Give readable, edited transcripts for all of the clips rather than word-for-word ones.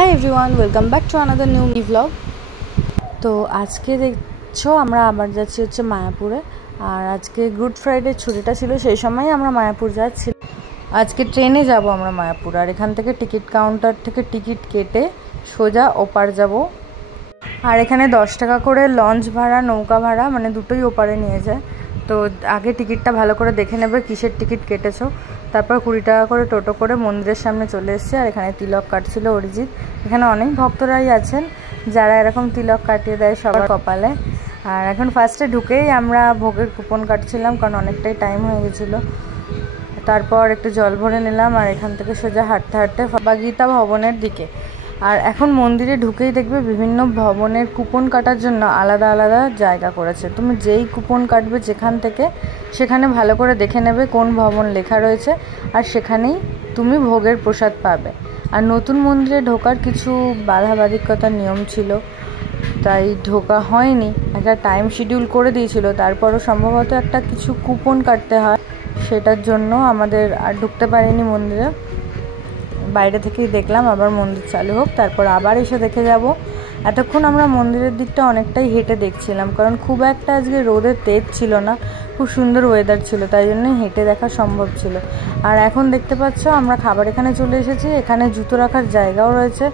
Hi everyone, welcome back to another new blog. তো আজকে দেখছো আমরা আবার যাচ্ছি হচ্ছে মায়াপুরে। আর আজকে গুড ফ্রাইডে ছুটিটা ছিল, সেই সময় আমরা মায়াপুর যাচ্ছি। আজকে ট্রেনে যাব আমরা মায়াপুর, আর এখান থেকে টিকিট কাউন্টার থেকে টিকিট কেটে সোজা ওপার যাব। আর এখানে 10 টাকা করে লঞ্চ ভাড়া, নৌকা ভাড়া, মানে দুটোই ওপারে নিয়ে যায়। তো আগে টিকিটটা ভালো করে দেখে নেবে কিসের টিকিট কেটেছো। তারপর 20 টাকা করে টোটো করে মন্দিরের সামনে চলে এসেছে। আর এখানে তিলক কাটছিল অরিজিৎ। এখানে অনেক ভক্তরাই আছেন যারা এরকম তিলক কাটিয়ে দেয় সবার কপালে। আর এখন ফার্স্টে ঢুকেই আমরা ভোগের কুপন কাটছিলাম, কারণ অনেকটাই টাইম হয়ে গেছিলো। তারপর একটু জল ভরে নিলাম, আর এখান থেকে সোজা হাঁটতে হাঁটতে গীতা ভবনের দিকে। আর এখন মন্দিরে ঢুকেই দেখবে বিভিন্ন ভবনের কুপন কাটার জন্য আলাদা আলাদা জায়গা করেছে। তুমি যেই কুপন কাটবে যেখান থেকে, সেখানে ভালো করে দেখে নেবে কোন ভবন লেখা রয়েছে, আর সেখানেই তুমি ভোগের প্রসাদ পাবে। আর নতুন মন্দিরে ঢোকার কিছু বাধাবাধিকতার নিয়ম ছিল, তাই ঢোকা হয়নি। একটা টাইম শিডিউল করে দিয়েছিল, তারপরও সম্ভবত একটা কিছু কুপন কাটতে হয়, সেটার জন্য আমাদের আর ঢুকতে পারিনি মন্দিরে। বাইরে থেকেই দেখলাম আবার মন্দির চালু হোক, তারপর আবার এসে দেখে যাব। এতক্ষণ আমরা মন্দিরের দিকটা অনেকটাই হেঁটে দেখছিলাম, কারণ খুব একটা আজকে রোদের তেজ ছিল না, খুব সুন্দর ওয়েদার ছিল, তাই জন্য হেঁটে দেখা সম্ভব ছিল। আর এখন দেখতে পাচ্ছ আমরা খাবার এখানে চলে এসেছি। এখানে জুতো রাখার জায়গাও রয়েছে,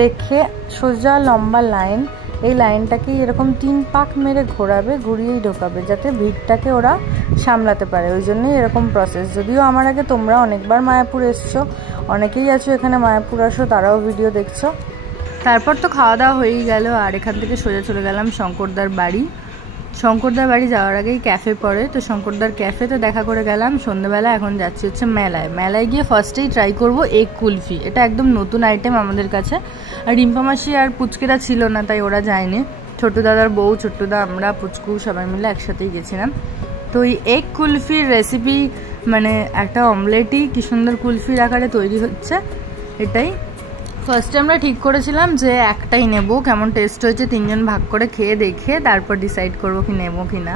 রেখে সোজা লম্বা লাইন। এই লাইনটাকেই এরকম 3 পাক মেরে ঘোরাবে, ঘুরিয়েই ঢোকাবে, যাতে ভিড়টাকে ওরা সামলাতে পারে। ওই জন্যই এরকম প্রসেস। যদিও আমার আগে তোমরা অনেকবার মায়াপুর এসছো, অনেকেই আছো এখানে মায়াপুর আসো, তারাও ভিডিও দেখছো। তারপর তো খাওয়া দাওয়া হয়েই গেল, আর এখান থেকে সোজা চলে গেলাম শঙ্করদার বাড়ি। শঙ্করদার বাড়ি যাওয়ার আগেই ক্যাফে পড়ে, তো শঙ্করদার ক্যাফেতে দেখা করে গেলাম সন্ধ্যেবেলা। এখন যাচ্ছি হচ্ছে মেলায় গিয়ে ফার্স্টেই ট্রাই করব এগ কুলফি। এটা একদম নতুন আইটেম আমাদের কাছে। আর রিম্পা মাসি আর পুচকেরা ছিল না, তাই ওরা যায়নি। ছোট্টু দাদার বউ, ছোট্টু দা, আমরা, পুচকু সবাই মিলে একসাথেই গেছিলাম। তো এই এগ কুলফির রেসিপি, মানে একটা অমলেটই কি সুন্দর কুলফির আকারে তৈরি হচ্ছে। এটাই ফার্স্টে আমরা ঠিক করেছিলাম যে একটাই নেব, কেমন টেস্ট হয়েছে 3 জন ভাগ করে খেয়ে দেখে তারপর ডিসাইড করবো কি নেবো কি না।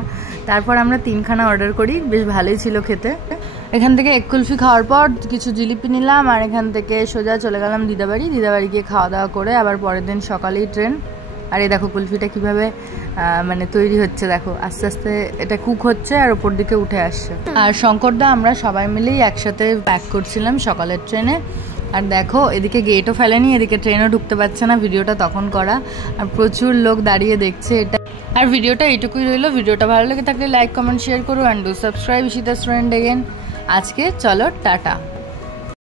তারপর আমরা 3খানা অর্ডার করি, বেশ ভালোই ছিল খেতে। এখান থেকে এগ কুলফি খাওয়ার পর কিছু জিলিপি নিলাম, আর এখান থেকে সোজা চলে গেলাম দিদাবাড়ি গিয়ে খাওয়া দাওয়া করে আবার পরের দিন সকালেই ট্রেন। আর এই দেখো কুলফিটা কীভাবে মানে তৈরি হচ্ছে, দেখো আস্তে আস্তে এটা কুক হচ্ছে আর ওপর দিকে উঠে আসছে। আর শঙ্করদা আমরা সবাই মিলেই একসাথে প্যাক করছিলাম সকালের ট্রেনে। আর দেখো এদিকে গেটও ফেলেনি, এদিকে ট্রেনও ঢুকতে পারছে না। ভিডিওটা তখন করা, আর প্রচুর লোক দাঁড়িয়ে দেখছে এটা। আর ভিডিওটা এইটুকুই রইলো। ভিডিওটা ভালো লেগে থাকলে লাইক, কমেন্ট, শেয়ার করো, and do subscribe Ishita's friend again. আজকে চলো টাটা।